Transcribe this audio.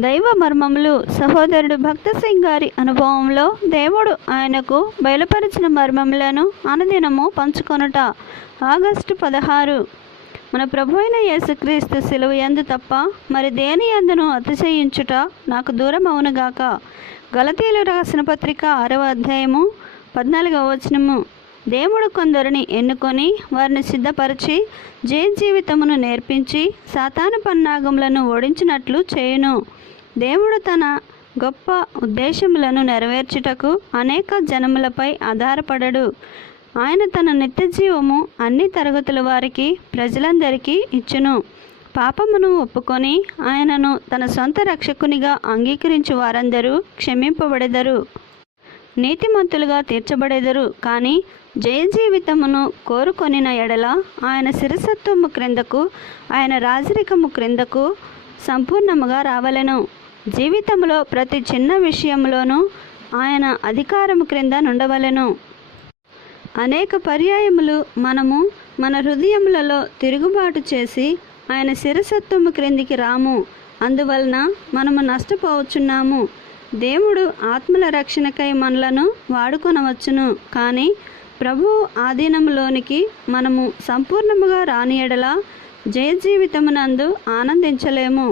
దైవ మర్మములు. సహోదరుడు భక్త సింగ్ గారి అనుభవంలో దేవుడు ఆయనకు బయలుపరిచిన మర్మములను అనుదినము పంచుకొనుట. ఆగస్టు 16. మన ప్రభు అయిన యేసుక్రీస్తు సిలువ యందు తప్ప మరి దేని యందును అతిశయించుట నాకు దూరం అవునుగాక. గలతీయులకు రాసిన పత్రిక 6వ అధ్యాయము 14వ వచనము. దేవుడు కొందరిని ఎన్నుకొని వారిని సిద్ధపరిచి జీవితమును నేర్పించి సాతాను పన్నాగములను ఓడించినట్లు చేయును. దేవుడు తన గొప్ప ఉద్దేశములను నెరవేర్చుటకు అనేక జనములపై ఆధారపడడు. ఆయన తన నిత్య జీవము అన్ని తరగతుల వారికి ప్రజలందరికీ ఇచ్చును. పాపమును ఒప్పుకొని ఆయనను తన సొంత రక్షకునిగా అంగీకరించు వారందరూ క్షమింపబడెదరు, నీతిమంతులుగా తీర్చబడెదరు. కానీ జీవితమును కోరుకొనిన ఎడల ఆయన శిరసత్వము క్రిందకు, ఆయన రాజరికము క్రిందకు సంపూర్ణముగా రావలెను. జీవితంలో ప్రతి చిన్న విషయంలోనూ ఆయన అధికారము క్రింద నుండవలెను. అనేక పర్యాయములు మనము మన హృదయములలో తిరుగుబాటు చేసి ఆయన శిరసత్వము క్రిందికి రాము. అందువలన మనము నష్టపోవచ్చున్నాము. దేవుడు ఆత్మల రక్షణకై మనలను వాడుకొనవచ్చును. కానీ ప్రభువు ఆధీనములోనికి మనము సంపూర్ణముగా రాని ఎడల జీవితమునందు ఆనందించలేము.